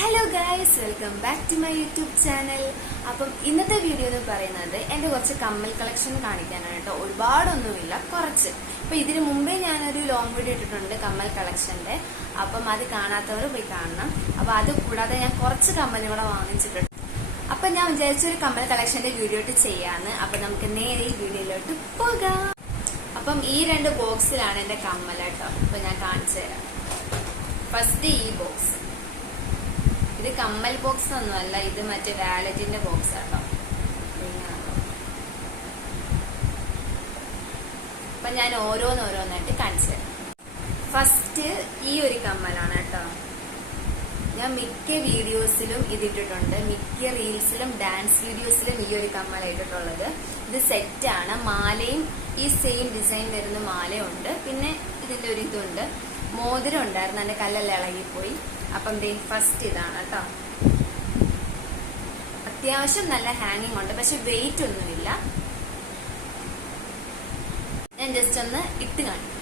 Hello guys, welcome back to my YouTube channel. അപ്പം ഇന്നത്തെ video എന്ന് പറയുന്നത് എന്റെ കുറച്ച് കമ്മൽ കളക്ഷൻ കാണിക്കാനാണ് കേട്ടോ. ഒരുപാടൊന്നുമില്ല, കുറച്ച്. അപ്പൊ ഇതിനു മുമ്പേ ഞാനൊരു ലോങ് വീഡിയോ ഇട്ടിട്ടുണ്ട് കമ്മൽ കളക്ഷന്റെ. അപ്പം അത് കാണാത്തവർ പോയി കാണണം. അപ്പൊ അത് കൂടാതെ ഞാൻ കുറച്ച് കമ്മലുകൂടെ വാങ്ങിച്ചിട്ടുണ്ട്. അപ്പൊ ഞാൻ വിചാരിച്ചൊരു കമ്മൽ കളക്ഷന്റെ വീഡിയോ ഇട്ട് ചെയ്യാന്ന്. അപ്പൊ നമുക്ക് നേരെ ഈ വീഡിയോയിലോട്ട് പോകാം. അപ്പം ഈ രണ്ട് ബോക്സിലാണ് എന്റെ കമ്മൽ കേട്ടോ. അപ്പൊ ഞാൻ കാണിച്ചു തരാം. ഫസ്റ്റ് ഈ ബോക്സ്. ഇത് കമ്മൽ ബോക്സ് ഒന്നുമല്ല, ഇത് മറ്റേ വാലറ്റിന്റെ ബോക്സ് ആട്ടോ. അപ്പൊ ഞാൻ ഓരോന്നായിട്ട് കാണിച്ചു തരാം. ഫസ്റ്റ് ഈ ഒരു കമ്മലാണ് കേട്ടോ. ഞാൻ മിക്ക വീഡിയോസിലും ഇതിട്ടിട്ടുണ്ട്. മിക്ക റീൽസിലും ഡാൻസ് വീഡിയോസിലും ഈ ഒരു കമ്മല ഇട്ടിട്ടുള്ളത്. ഇത് സെറ്റാണ്. മാലയും ഈ സെയിം ഡിസൈൻ വരുന്ന മാലയുണ്ട്. പിന്നെ ഇതിന്റെ ഒരു ഇതുണ്ട്. മോതിരം ഉണ്ടായിരുന്നു, അതിന്റെ കല്ലെല്ലാം ഇളകിപ്പോയി. അപ്പം ഫസ്റ്റ് ഇതാണ് കേട്ടോ. അത്യാവശ്യം നല്ല ഹാങ്ങിങ് ഉണ്ട്, പക്ഷെ വെയിറ്റ് ഒന്നുമില്ല. ഞാൻ ജസ്റ്റ് ഒന്ന് ഇട്ട് കാണിക്കും.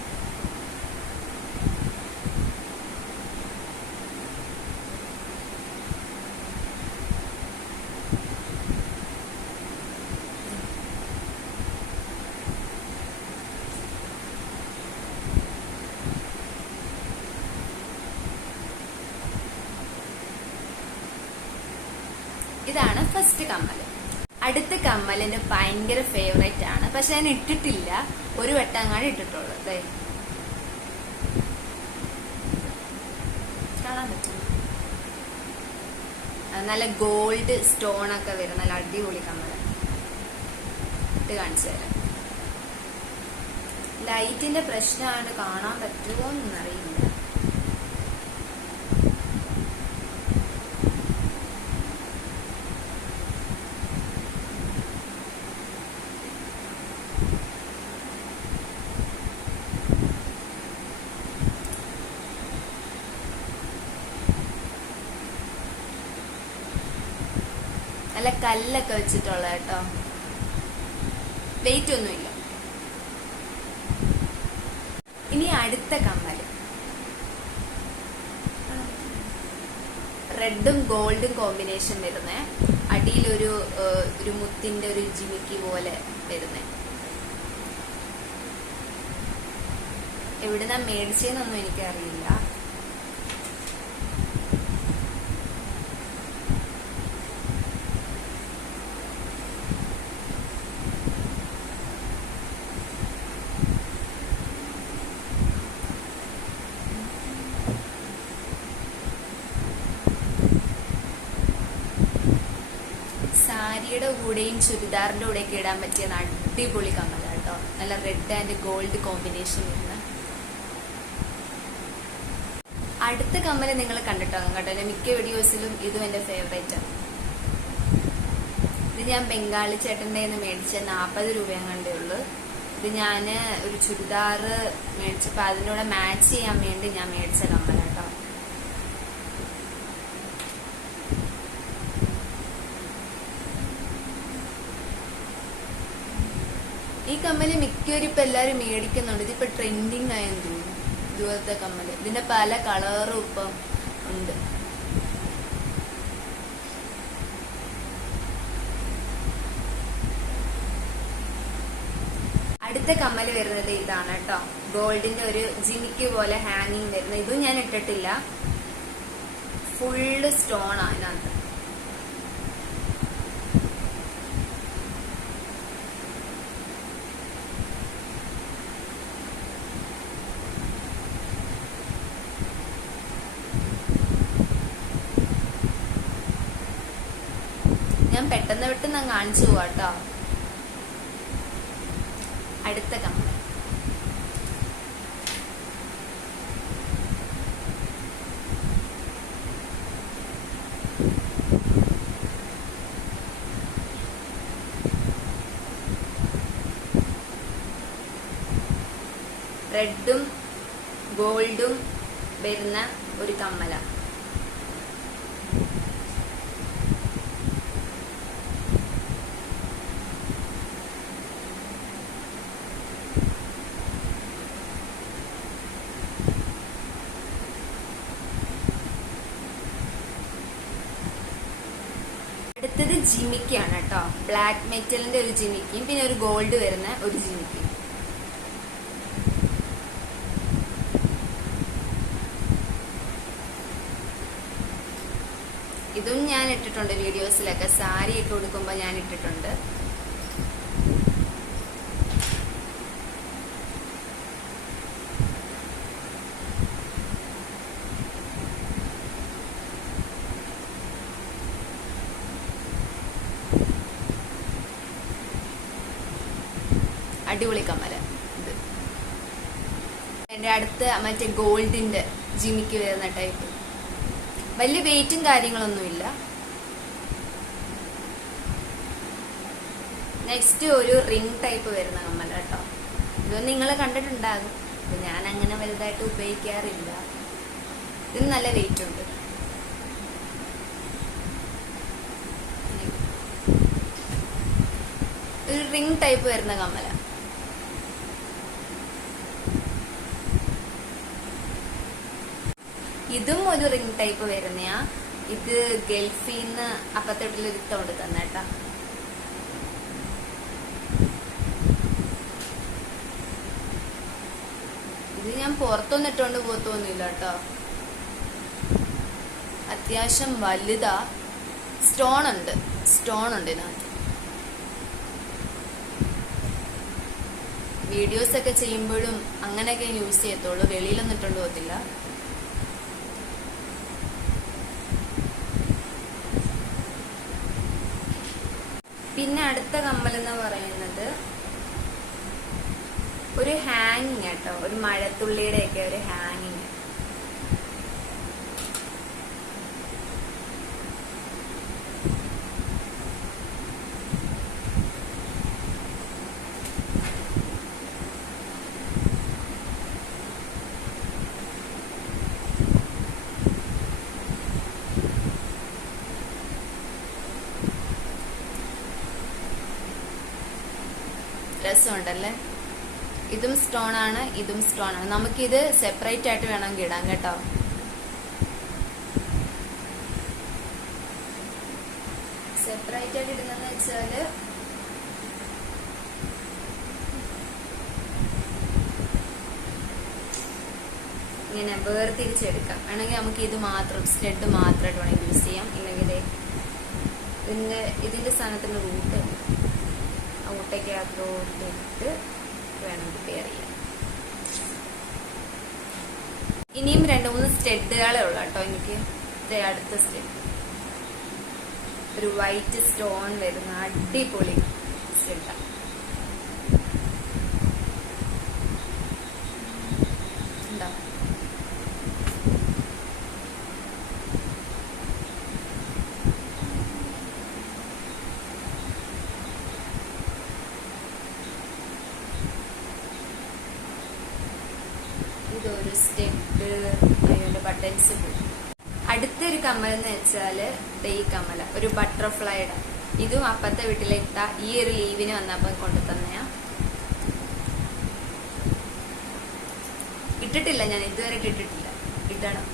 ഇതാണ് ഫസ്റ്റ് കമ്മൽ. അടുത്ത കമ്മൽ എന്റെ ഭയങ്കര ഫേവറേറ്റ് ആണ്, പക്ഷെ ഞാൻ ഇട്ടിട്ടില്ല. ഒരു വട്ടങ്ങാട് ഇട്ടിട്ടുള്ളൂ. കാണാൻ പറ്റും. നല്ല ഗോൾഡ് സ്റ്റോൺ ഒക്കെ വരും. നല്ല അടിപൊളി കമ്മൽ. ഇട്ട് കാണിച്ചു തരാം. ലൈറ്റിന്റെ പ്രശ്നമാണ്, കാണാൻ പറ്റുമോ എന്നറിയില്ല. നല്ല കല്ലൊക്കെ വെച്ചിട്ടുള്ള കേട്ടോ. വെയിറ്റ് ഒന്നുമില്ല. ഇനി അടുത്ത കമ്മല് റെഡും ഗോൾഡും കോമ്പിനേഷൻ വരുന്നേ. അടിയിലൊരു ഒരു മുത്തിന്റെ ഒരു ജിമിക്കി പോലെ വരുന്നേ. എവിടുന്നാ മേടിച്ചെന്നൊന്നും എനിക്കറിയില്ല. സാരിയുടെ കൂടെയും ചുരിദാറിന്റെ കൂടെയൊക്കെ ഇടാൻ പറ്റിയ അടിപൊളി കമ്മല കേട്ടോ. നല്ല റെഡ് ആൻഡ് ഗോൾഡ് കോമ്പിനേഷൻ വരുന്ന. അടുത്ത കമ്മല് നിങ്ങൾ കണ്ടിട്ടാകും കേട്ടോ. എന്റെ മിക്ക വീഡിയോസിലും ഇതും എന്റെ ഫേവറേറ്റ്. ഇത് ഞാൻ ബംഗാളി ചേട്ടന്റെ മേടിച്ച 40 രൂപയും കണ്ടേ ഉള്ളു. ഇത് ഞാന് ഒരു ചുരിദാറ് മേടിച്ചപ്പോ അതിനോട് മാച്ച് ചെയ്യാൻ വേണ്ടി ഞാൻ മേടിച്ച കമ്മല കേട്ടോ. ഈ കമ്മല് മിക്കവരും ഇപ്പൊ എല്ലാരും മേടിക്കുന്നുണ്ട്. ഇതിപ്പോ ട്രെൻഡിങ് ആയെന്ന് തോന്നുന്നു ഇതുപോലത്തെ കമ്മല്. ഇതിന്റെ പല കളറും ഇപ്പം ഉണ്ട്. അടുത്ത കമ്മല് വരുന്നത് ഇതാണ് കേട്ടോ. ഗോൾഡിന്റെ ഒരു ജിമിക്ക് പോലെ ഹാങ്ങിങ് വരുന്നത്. ഇതും ഞാൻ ഇട്ടിട്ടില്ല. ഫുള്ള് സ്റ്റോൺ ആണ് അതിനകത്ത്. ഞാൻ പെട്ടെന്ന് കാണിച്ചു പോവാട്ടോ. അടുത്ത കമ്മൽ റെഡും ഗോൾഡും വരുന്ന ഒരു കമ്മല. അടുത്തത് ജിമിക്കാണ് കേട്ടോ. ബ്ലാക്ക് മെറ്റലിന്റെ ഒരു ജിമിക്കും പിന്നെ ഒരു ഗോൾഡ് വരുന്ന ഒരു ജിമിക്കും. ഇതും ഞാൻ ഇട്ടിട്ടുണ്ട് വീഡിയോസിലൊക്കെ, സാരി ഒക്കെ കൊടുക്കുമ്പോ ഞാൻ ഇട്ടിട്ടുണ്ട്. അടിപൊളി കമ്മല ഇത്. എന്റെ അടുത്ത് മറ്റേ ഗോൾഡിന്റെ ജിമിക്ക് വരുന്ന ടൈപ്പ്. വലിയ വെയിറ്റും കാര്യങ്ങളൊന്നുമില്ല. നെക്സ്റ്റ് ഒരു റിംഗ് ടൈപ്പ് വരുന്ന കമ്മല കേട്ടോ. ഇതൊന്നും നിങ്ങൾ കണ്ടിട്ടുണ്ടാകും. ഞാൻ അങ്ങനെ വലുതായിട്ട് ഉപയോഗിക്കാറില്ല. ഇതിന് നല്ല വെയിറ്റ് ഉണ്ട്. ഒരു റിംഗ് ടൈപ്പ് വരുന്ന കമ്മല. ഇതും ഒരു റിംഗ് ടൈപ്പ് വരുന്നയാ. ഇത് ഗൾഫിൽ നിന്ന് അപ്പത്തൊട്ടിൽ എടുത്തോണ്ട് തന്നേട്ടാ. ഇത് ഞാൻ പുറത്തൊന്നും ഇട്ടോണ്ട് പോത്തൊന്നുമില്ല കേട്ടോ. അത്യാവശ്യം വലുതാ. സ്റ്റോൺ ഉണ്ട് ഇതിനകത്ത്. വീഡിയോസ് ഒക്കെ ചെയ്യുമ്പോഴും അങ്ങനെയൊക്കെ യൂസ് ചെയ്യത്തുള്ളൂ. വെളിയിലൊന്നും ഇട്ടോണ്ട് പോകത്തില്ല. പിന്നെ അടുത്ത കമ്മൽ എന്ന് പറയുന്നത് ഒരു ഹാങ്ങിങ് കേട്ടോ. ഒരു മഴത്തുള്ളിയുടെ ഒക്കെ ഒരു ഹാങ്ങിങ്. രസമുണ്ടല്ലേ. ഇതും സ്റ്റോൺ ആണ്, ഇതും സ്റ്റോൺ ആണ്. നമുക്കിത് സെപ്പറേറ്റ് ആയിട്ട് വേണമെങ്കിൽ ഇടാം കേട്ടോ. സെപ്പറേറ്റ് ആയിട്ട് ഇടുന്നതെന്ന് വെച്ചാല് ഇങ്ങനെ വേർതിരിച്ചെടുക്കാം. വേണമെങ്കിൽ നമുക്ക് ഇത് മാത്രം സ്റ്റഡ് മാത്രമായിട്ട് വേണമെങ്കിൽ യൂസ് ചെയ്യാം. ഇല്ലെങ്കിൽ ഇതിന്റെ സ്ഥാനത്തിന് റൂട്ട് ഊട്ടയ്ക്കകത്തോട്ടിട്ട് വേണമെങ്കിൽ പെയർ ചെയ്യാം. ഇനിയും 2-3 സ്റ്റെഡുകളേ ഉള്ളു കേട്ടോ എനിക്ക്. അടുത്ത സ്റ്റെഡ് ഒരു വൈറ്റ് സ്റ്റോൺ വരുന്ന അടിപൊളി സ്റ്റെഡാണ്. ഇതൊരു സ്റ്റെഡ്. അതിന്റെ ബട്ടൺസ് പോയി. അടുത്തൊരു കമ്മൽ എന്ന് വെച്ചാല് ഈ കമ്മല ഒരു ബട്ടർഫ്ലൈയുടെ. ഇതും അപ്പത്തെ വീട്ടിലിട്ട ഈ ഒരു ലീവിന് വന്നപ്പോ കൊണ്ടു തന്നെയാ. ഇട്ടിട്ടില്ല, ഞാൻ ഇതുവരെ ഇട്ടിട്ടില്ല. ഇടണം.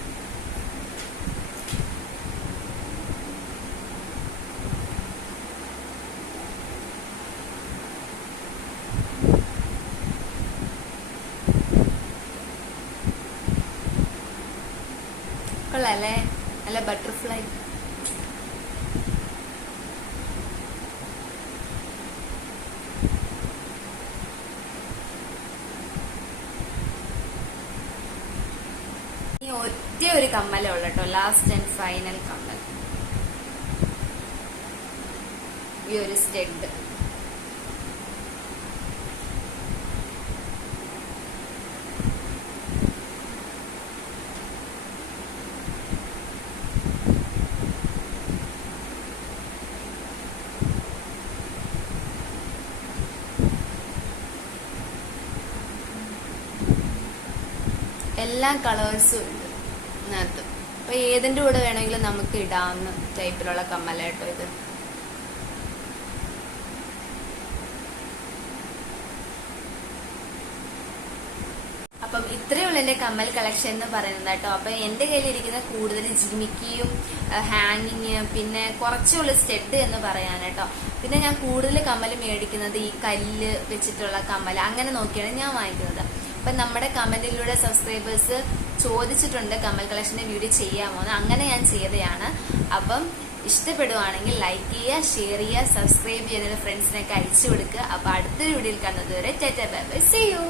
കൊള്ളാല്ലേ, നല്ല ബട്ടർഫ്ലൈ. ഇനി ഒറ്റ ഒരു കമ്മലേ ഉള്ളൂ കേട്ടോ, ലാസ്റ്റ് ആൻഡ് ഫൈനൽ കമ്മൽ. ഈ ഒരു സ്റ്റെഡ്. എല്ലാ കളേഴ്സും ഉണ്ട് ഇതിനകത്ത്. അപ്പൊ ഏതിന്റെ കൂടെ വേണമെങ്കിലും നമുക്ക് ഇടാവുന്ന ടൈപ്പിലുള്ള കമ്മല കേട്ടോ ഇത്. അപ്പം ഇത്രയേ ഉള്ളൂ എന്റെ കമ്മൽ കളക്ഷൻ എന്ന് പറയുന്നത് കേട്ടോ. അപ്പൊ എന്റെ കയ്യിലിരിക്കുന്ന കൂടുതൽ ജിമിക്കിയും ഹാങ്ങിങ് പിന്നെ കുറച്ചുള്ള സ്റ്റഡ് എന്ന് പറയാൻ കേട്ടോ. പിന്നെ ഞാൻ കൂടുതൽ കമ്മൽ മേടിക്കുന്നത് ഈ കല്ല് വെച്ചിട്ടുള്ള കമ്മൽ അങ്ങനെ നോക്കിയാണ് ഞാൻ വാങ്ങിക്കുന്നത്. അപ്പൊ നമ്മുടെ കമന്റിലൂടെ സബ്സ്ക്രൈബേഴ്സ് ചോദിച്ചിട്ടുണ്ട് കമ്മൽ കളക്ഷന്റെ വീഡിയോ ചെയ്യാമോ എന്ന്. അങ്ങനെ ഞാൻ ചെയ്തതാണ്. അപ്പം ഇഷ്ടപ്പെടുവാണെങ്കിൽ ലൈക്ക് ചെയ്യുക, ഷെയർ ചെയ്യുക, സബ്സ്ക്രൈബ് ചെയ്യുന്ന ഫ്രണ്ട്സിനൊക്കെ അയച്ചു കൊടുക്കുക. അപ്പൊ അടുത്തൊരു വീഡിയോയിൽ കാണുന്നത് വരെ tata bye bye, see U.